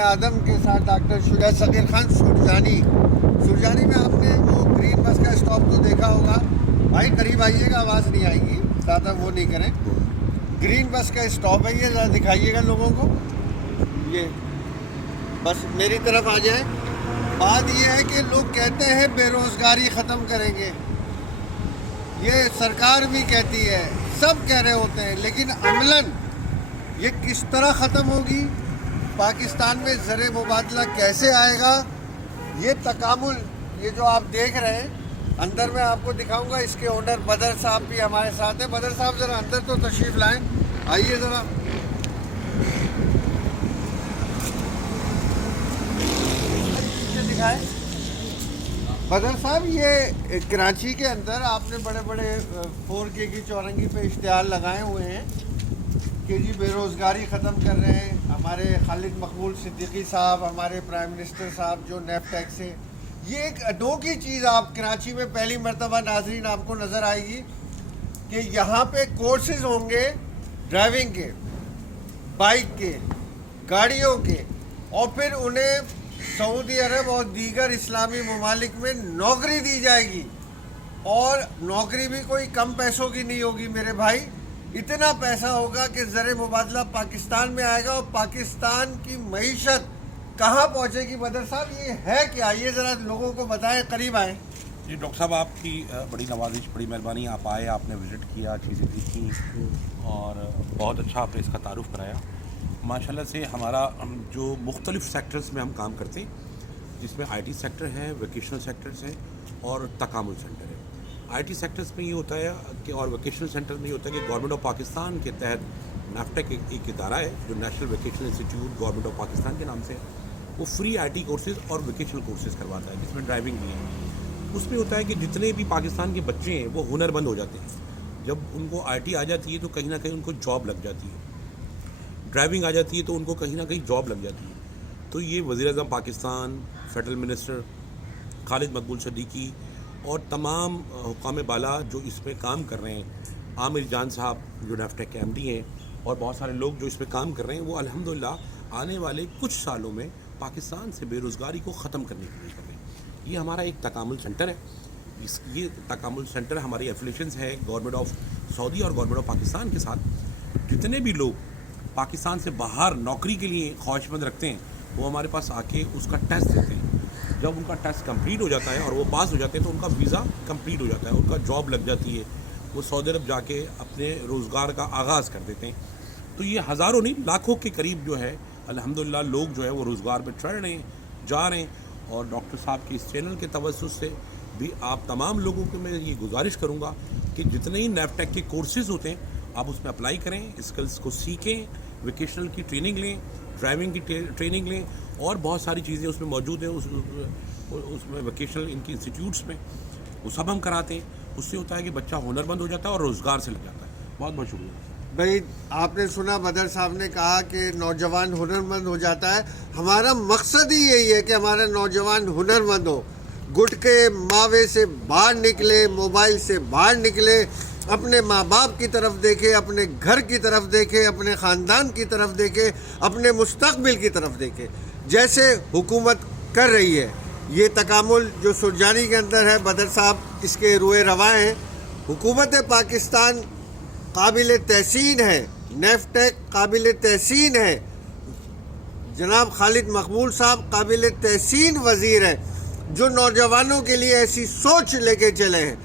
आदम के साथ डॉक्टर शुजा सगीर खान सुरजानी में आपने वो ग्रीन बस का स्टॉप तो देखा होगा। भाई करीब आइएगा, आवाज़ नहीं आएगी, ज़्यादा वो नहीं करें। ग्रीन बस का स्टॉप है ये, ज़रा दिखाइएगा लोगों को। ये बस मेरी तरफ आ जाए। बात ये है कि लोग कहते हैं बेरोज़गारी ख़त्म करेंगे, ये सरकार भी कहती है, सब कह रहे होते हैं, लेकिन अमलन ये किस तरह ख़त्म होगी, पाकिस्तान में ज़र मुबादला कैसे आएगा, ये तकामुल, ये जो आप देख रहे हैं अंदर मैं आपको दिखाऊंगा। इसके ओनर बदर साहब भी हमारे साथ हैं। बदर साहब ज़रा अंदर तो तशरीफ़ लाएं, आइए ज़रा। दिखाएं बदर साहब, ये कराची के अंदर आपने बड़े बड़े 4K की चौरंगी पे इश्तिहार लगाए हुए हैं कि जी बेरोज़गारी ख़त्म कर रहे हैं। हमारे खालिद मकबूल सिद्दीकी साहब, हमारे प्राइम मिनिस्टर साहब जो नेफ्टेक से, ये एक अनोखी चीज़ आप कराची में पहली मरतबा नाजरीन आपको नज़र आएगी कि यहाँ पे कोर्सेज होंगे ड्राइविंग के, बाइक के, गाड़ियों के, और फिर उन्हें सऊदी अरब और दीगर इस्लामी ममालिक में नौकरी दी जाएगी। और नौकरी भी कोई कम पैसों की नहीं होगी मेरे भाई, इतना पैसा होगा कि ज़र मुबादला पाकिस्तान में आएगा और पाकिस्तान की मईशत कहाँ पहुँचेगी। बदर साहब ये है क्या, ये ज़रा लोगों को बताएं, करीब आएँ। जी डॉक्टर साहब, आपकी बड़ी नवाजिश, बड़ी मेहरबानी, आप आए, आपने विज़िट किया, चीज़ें देखी और बहुत अच्छा आपने इसका तारुफ कराया। माशाल्लाह से हमारा जो मुख्तलिफ़ सेक्टर्स में हम काम करते हैं, जिसमें IT सेक्टर है, वोकेशनल सेक्टर्स हैं और तकामुल सेंटर है। IT सेक्टर्स में ये होता है कि, और वोकेशनल सेंटर में ये होता है कि गवर्नमेंट ऑफ पाकिस्तान के तहत नेफ्टेक एक इदारा है जो national vocational institute government of Pakistan के नाम से है। वो फ्री IT कोर्सेज़ और वोकेशनल कोर्सेज़ करवाता है, जिसमें ड्राइविंग भी है। उसमें होता है कि जितने भी पाकिस्तान के बच्चे हैं वो हुनरमंद हो जाते हैं। जब उनको IT आ जाती है तो कहीं ना कहीं उनको जॉब लग जाती है, ड्राइविंग आ जाती है तो उनको कहीं ना कहीं जॉब लग जाती है। तो ये वज़ीर-ए-आज़म पाकिस्तान, फेडरल मिनिस्टर खालिद मकबूल सिद्दीकी और तमाम हुक्काम बाला जो इसमें काम कर रहे हैं, आमिर जान साहब जो नेफ्टेक के MD हैं, और बहुत सारे लोग जो इसमें काम कर रहे हैं, वो अल्हम्दुलिल्लाह आने वाले कुछ सालों में पाकिस्तान से बेरोज़गारी को ख़त्म करने के लिए कर रहे हैं। ये हमारा एक तकामुल सेंटर है। ये तकामुल सेंटर हमारी एफिलिएशंस है गवर्नमेंट ऑफ सऊदी और गवर्नमेंट ऑफ पाकिस्तान के साथ। जितने भी लोग पाकिस्तान से बाहर नौकरी के लिए ख्वाहिशमंद रखते हैं, वो हमारे पास आके उसका टेस्ट देते हैं। जब उनका टेस्ट कंप्लीट हो जाता है और वो पास हो जाते हैं तो उनका वीज़ा कंप्लीट हो जाता है, उनका जॉब लग जाती है, वो सऊदी अरब जाके अपने रोज़गार का आगाज़ कर देते हैं। तो ये हज़ारों नहीं, लाखों के करीब जो है अल्हम्दुलिल्लाह लोग जो है वो रोज़गार में चढ़ रहे हैं, जा रहे हैं। और डॉक्टर साहब के इस चैनल के तवज्जुह से भी आप तमाम लोगों को मैं ये गुजारिश करूँगा कि जितने ही नेफ्टेक के कोर्सेज़ होते हैं आप उसमें अप्लाई करें, स्किल्स को सीखें, वोकेशनल की ट्रेनिंग लें, ड्राइविंग की ट्रेनिंग लें, और बहुत सारी चीज़ें उसमें मौजूद हैं। उसमें वोकेशनल इनकी इंस्टीट्यूट्स में वो सब हम कराते हैं। उससे होता है कि बच्चा हुनरमंद हो जाता है और रोज़गार से लग जाता है। बहुत बहुत शुक्रिया भाई। आपने सुना बदर साहब ने कहा कि नौजवान हुनरमंद हो जाता है। हमारा मकसद ही यही है कि हमारा नौजवान हुनरमंद हो, गुटके मावे से बाहर निकले, मोबाइल से बाहर निकले, अपने माँ बाप की तरफ देखे, अपने घर की तरफ देखे, अपने ख़ानदान की तरफ देखे, अपने मुस्तक़बिल की तरफ देखे, जैसे हुकूमत कर रही है। ये तकामुल जो सुरजानी के अंदर है, बदर साहब इसके रुए रवा हैं। हुकूमत पाकिस्तान काबिल तहसीन है, नेफ्टेक काबिल तहसीन है, जनाब खालिद मकबूल साहब काबिल तहसीन वज़ीर हैं जो नौजवानों के लिए ऐसी सोच लेके चले हैं।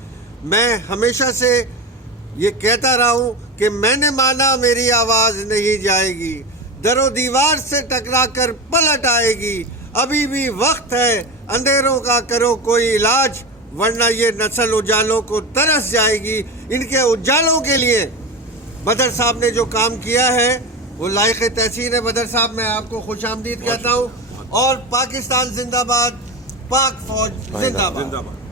मैं हमेशा से ये कहता रहा हूँ कि मैंने माना मेरी आवाज़ नहीं जाएगी, दरो दीवार से टकरा कर पलट आएगी, अभी भी वक्त है, अंधेरों का करो कोई इलाज, वरना ये नस्ल उजालों को तरस जाएगी। इनके उजालों के लिए बदर साहब ने जो काम किया है वो लायक तहसीन है। बदर साहब, मैं आपको खुश आमदीद कहता हूँ, और पाकिस्तान जिंदाबाद, पाक फौज जिंदाबाद।